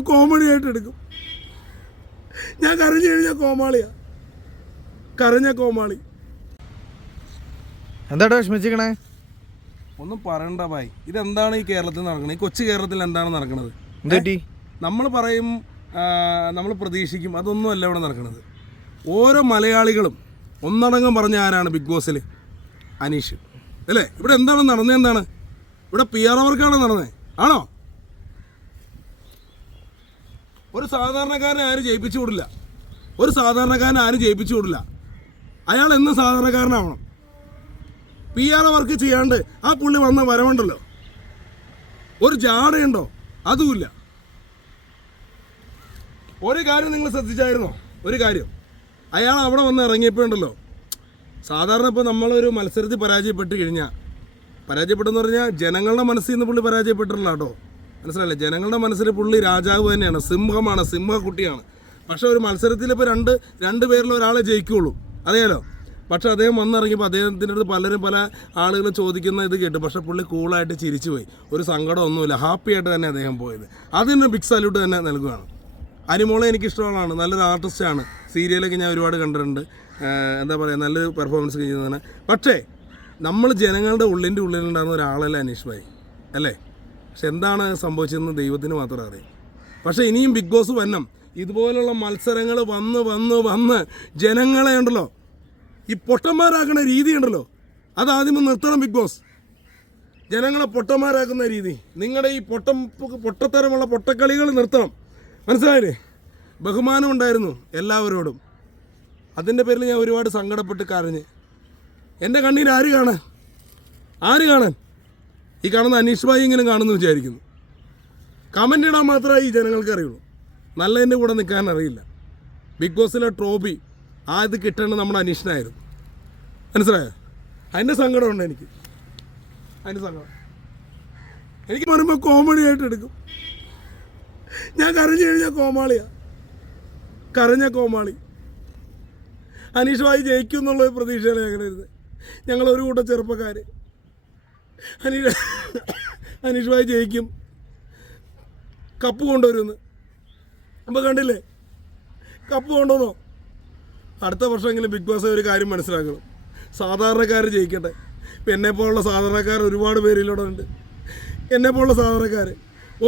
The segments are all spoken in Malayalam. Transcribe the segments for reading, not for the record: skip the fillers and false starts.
പറയുമ്പോൾ കോമഡി ആയിട്ട് എടുക്കും. ഞാൻ കരഞ്ഞു കഴിഞ്ഞാൽ കോമാളിയാ, കരഞ്ഞ കോമാളി. എന്താടാ വിഷമിച്ചിക്കണേ? ഒന്നും പറയണ്ട ഭായ്. ഇതെന്താണ് ഈ കേരളത്തിൽ നടക്കുന്നത്? ഈ കൊച്ചു കേരളത്തിൽ എന്താണ് നടക്കുന്നത്? നമ്മൾ പറയും, നമ്മൾ പ്രതീക്ഷിക്കും, അതൊന്നും അല്ല ഇവിടെ നടക്കുന്നത്. ഓരോ മലയാളികളും ഒന്നടങ്കം പറഞ്ഞ ആരാണ് ബിഗ് ബോസിൽ? അനീഷ് അല്ലേ? ഇവിടെ എന്താണ് നടന്നത്? എന്താണ് ഇവിടെ PR വർക്കാണ് നടന്നത്? ആണോ? ഒരു സാധാരണക്കാരനെ ആരും ജയിപ്പിച്ചു വിടില്ല. ഒരു സാധാരണക്കാരനെ ആരും ജയിപ്പിച്ചു വിടില്ല. അയാൾ എന്നും സാധാരണക്കാരനാവണം. PR വർക്ക് ചെയ്യാണ്ട് ആ പുള്ളി വന്ന വരവുണ്ടല്ലോ, ഒരു ജാടയുണ്ടോ? അതുമില്ല. ഒരു കാര്യം നിങ്ങൾ ശ്രദ്ധിച്ചായിരുന്നോ? ഒരു കാര്യം, അയാൾ അവിടെ വന്ന് ഇറങ്ങിയപ്പോഴുണ്ടല്ലോ, സാധാരണ ഇപ്പോൾ നമ്മളൊരു മത്സരത്തിൽ പരാജയപ്പെട്ട് കഴിഞ്ഞാൽ, പരാജയപ്പെട്ടെന്ന് പറഞ്ഞാൽ ജനങ്ങളുടെ മനസ്സിൽ നിന്ന് പുള്ളി പരാജയപ്പെട്ടിട്ടില്ല കേട്ടോ, മനസ്സിലായില്ലേ? ജനങ്ങളുടെ മനസ്സിൽ പുള്ളി രാജാവ് തന്നെയാണ്, സിംഹമാണ്, സിംഹക്കുട്ടിയാണ്. പക്ഷേ ഒരു മത്സരത്തിൽ ഇപ്പോൾ രണ്ട് പേരിൽ ഒരാളെ ജയിക്കുകയുള്ളൂ, അറിയാലോ. പക്ഷേ അദ്ദേഹം വന്നിറങ്ങിയപ്പോൾ അദ്ദേഹത്തിൻ്റെ അടുത്ത് പലരും പല ആളുകൾ ചോദിക്കുന്ന ഇത് കേട്ടു. പക്ഷേ പുള്ളി കൂളായിട്ട് ചിരിച്ചു പോയി, ഒരു സങ്കടമൊന്നുമില്ല, ഹാപ്പി ആയിട്ട് തന്നെ അദ്ദേഹം പോയത്. അതിന് ബിഗ് സല്യൂട്ട് തന്നെ നൽകുകയാണ്. അനിമോളെ എനിക്കിഷ്ടമാണ്, നല്ലൊരു ആർട്ടിസ്റ്റാണ്. സീരിയലൊക്കെ ഞാൻ ഒരുപാട് കണ്ടിട്ടുണ്ട്. എന്താ പറയുക, നല്ലൊരു പെർഫോമൻസ് ചെയ്യുന്നതാണ്. പക്ഷേ നമ്മൾ ജനങ്ങളുടെ ഉള്ളിലുണ്ടാകുന്ന ഒരാളല്ല അനീഷ് ഭായ്, അല്ലേ? പക്ഷെ എന്താണ് സംഭവിച്ചതെന്ന് ദൈവത്തിന് മാത്രം അറിയാം. പക്ഷേ ഇനിയും ബിഗ് ബോസ് വന്നം ഇതുപോലുള്ള മത്സരങ്ങൾ വന്ന് ജനങ്ങളെ ഉണ്ടല്ലോ, ഈ പൊട്ടന്മാരാക്കുന്ന രീതി ഉണ്ടല്ലോ, അതാദ്യം നിർത്തണം ബിഗ് ബോസ്. ജനങ്ങളെ പൊട്ടന്മാരാക്കുന്ന രീതി, നിങ്ങളുടെ ഈ പൊട്ടത്തരമുള്ള പൊട്ടക്കളികൾ നിർത്തണം, മനസ്സിലായില്ലേ? ബഹുമാനം ഉണ്ടായിരുന്നു എല്ലാവരോടും. അതിൻ്റെ പേരിൽ ഞാൻ ഒരുപാട് സങ്കടപ്പെട്ട് കരഞ്ഞ്. എൻ്റെ കണ്ണീര് ആര് കാണാൻ? ഈ കാണുന്ന അനീഷ് ഭായി ഇങ്ങനെ കാണുന്നു വിചാരിക്കുന്നു. കമൻ്റ് ഇടാൻ മാത്രമേ ഈ ജനങ്ങൾക്ക് അറിയുള്ളൂ, നല്ലതിൻ്റെ കൂടെ നിൽക്കാൻ അറിയില്ല. ബിഗ് ബോസിലെ ട്രോഫി ഇത് കിട്ടേണ്ടത് നമ്മുടെ അനീഷിനായിരുന്നു, മനസ്സിലായോ? അതിൻ്റെ സങ്കടമുണ്ട് എനിക്ക്, അതിൻ്റെ സങ്കടം. എനിക്ക് പറയുമ്പോൾ കോമഡി ആയിട്ട് എടുക്കും. ഞാൻ കരഞ്ഞു കഴിഞ്ഞാൽ കോമാളിയാ, കരഞ്ഞ കോമാളി. അനീഷ് ഭായി ജയിക്കും എന്നുള്ള പ്രതീക്ഷയാണ് ഞങ്ങളുടെ ഇരുന്നത്. ഞങ്ങളൊരു കൂട്ടം ചെറുപ്പക്കാർ, അനീഷ് ഭായി ജയിക്കും, കപ്പ് കൊണ്ടുവരുമെന്ന്. അപ്പോൾ കണ്ടില്ലേ, കപ്പ് കൊണ്ടുവന്നോ? അടുത്ത വർഷമെങ്കിലും ബിഗ് ബോസ് ഒരു കാര്യം മനസ്സിലാക്കണം, സാധാരണക്കാർ ജയിക്കട്ടെ. ഇപ്പം എന്നെപ്പോലുള്ള സാധാരണക്കാർ ഒരുപാട് പേരിലൂടെ ഉണ്ട്. എന്നെപ്പോലുള്ള സാധാരണക്കാർ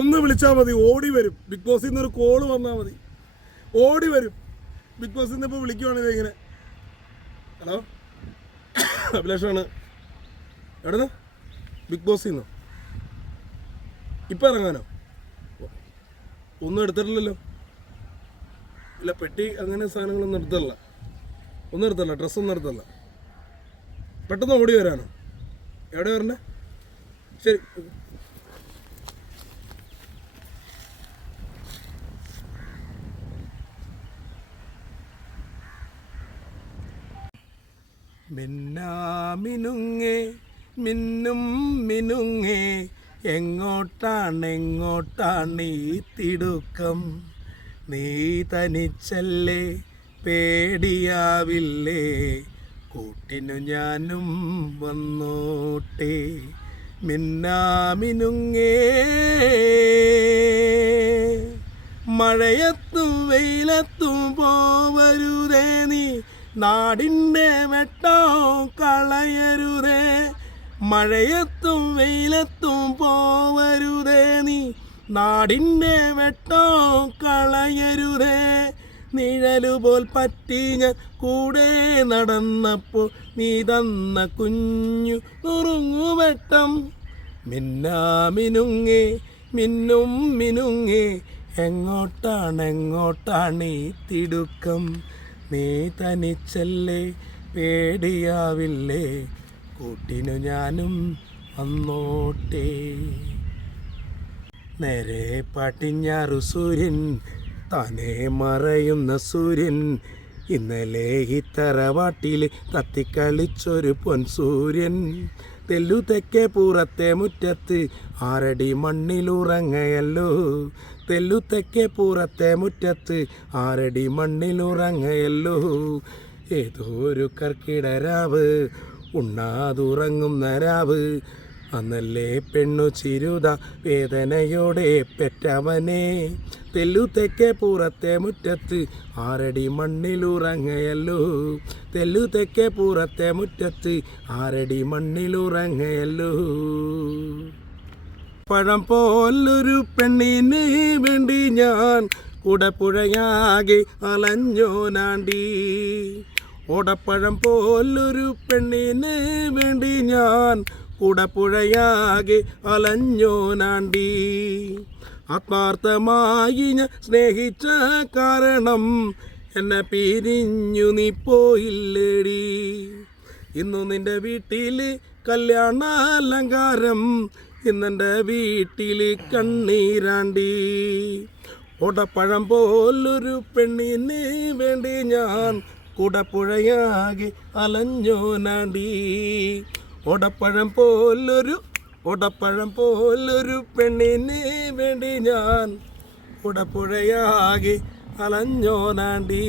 ഒന്ന് വിളിച്ചാൽ മതി, ഓടി വരും. ബിഗ് ബോസിൽ നിന്നൊരു കോള് വന്നാൽ മതി, ഓടി വരും. ബിഗ് ബോസിൽ നിന്ന് ഇപ്പോൾ വിളിക്കുവാണെങ്കിൽ ഇങ്ങനെ, ഹലോ അഭിലാഷാണ്, എവിടുന്ന്? ബിഗ് ബോസിൽ നിന്നോ? ഇപ്പം ഇറങ്ങാനോ? ഒന്നും എടുത്തിട്ടില്ലല്ലോ. ഇല്ല, പെട്ടി അങ്ങനെ സാധനങ്ങളൊന്നും എടുത്തല്ല, ഡ്രസ്സൊന്നും എടുത്തല്ല. പെട്ടെന്ന് ഓടി വരാനോ? എവിടെ വരണേ? ശരി. മിന്നാമിനുങ്ങേ മിന്നും മിനുങ്ങേ, എങ്ങോട്ടാണ് ഈ തിടുക്കം? നീ തനിച്ചല്ലേ, പേടിയാവില്ലേ, കൂട്ടിനു ഞാനും വന്നോട്ടെ. മിന്നാമിനുങ്ങേ, മഴയത്തും വെയിലത്തും പോവരുതേ നീ, നാടിൻ്റെ വെട്ടം കളയരുതേ. മഴയത്തും വെയിലത്തും പോവരുതേ നീ, നാടിൻ്റെ വെട്ടം കളയരുതേ. നിഴലുപോൽ പറ്റി ഞാൻ കൂടെ നടന്നപ്പോൾ നീ തന്ന കുഞ്ഞു നുറുങ്ങുവെട്ടം. മിന്നാമിനുങ്ങേ മിന്നും മിനുങ്ങേ, എങ്ങോട്ടാണ് ഈ തിടുക്കം? നീ തനിച്ചല്ലേ, പേടിയാവില്ലേ, കൂട്ടിനു ഞാനും വന്നോട്ടെ. നേരെ പടിഞ്ഞാറു സൂര്യൻ, താനേ മറയുന്ന സൂര്യൻ, ഇന്നലെ ഈ തറവാട്ടിൽ തത്തിക്കളിച്ചൊരു പൊൻസൂര്യൻ. തെല്ലു തെക്കേ പുറത്തെ മുറ്റത്ത് 6 അടി മണ്ണിലുറങ്ങയല്ലോ, തെല്ലു തെക്കേ പുറത്തെ മുറ്റത്ത് 6 അടി മണ്ണിലുറങ്ങയല്ലോ. ഏതോ ഒരു കർക്കിടരാവ്, ഉണ്ണാതുറങ്ങുന്ന രാവ്, അന്നല്ലേ പെണ്ണു ചിരുത വേദനയോടെ പെറ്റവനെ തെല്ലു തെക്കേ പുറത്തെ മുറ്റത്ത് 6 അടി മണ്ണിലുറങ്ങയല്ലോ. തെല്ലു തെക്കേ പുറത്തെ മുറ്റത്ത് 6 അടി മണ്ണിലുറങ്ങയല്ലോ. പഴം പോലൊരു പെണ്ണിന് വേണ്ടി ഞാൻ കുടപ്പുഴയാകെ അലഞ്ഞോനാണ്ടി. ഓടപ്പഴം പോലൊരു പെണ്ണിന് വേണ്ടി ഞാൻ കുടപ്പുഴയാകെ അലഞ്ഞോനാണ്ടി. ആത്മാർത്ഥമായി ഞാൻ സ്നേഹിച്ച കാരണം എന്നെ പിരിഞ്ഞു നീ പോയില്ലേടി. ഇന്നു നിന്റെ വീട്ടിൽ കല്യാണാലങ്കാരം, ഇന്നെൻ്റെ വീട്ടിൽ കണ്ണീരാണ്ടി. ഓടപ്പഴം പോലൊരു പെണ്ണിന് വേണ്ടി ഞാൻ കുടപ്പുഴയാകെ അലഞ്ഞോനാണ്ടി. ഓടപ്പഴം പോലൊരു പെണ്ണിന് വേണ്ടി ഞാൻ കുടപ്പുഴയാകെ അലഞ്ഞോനാണ്ടി.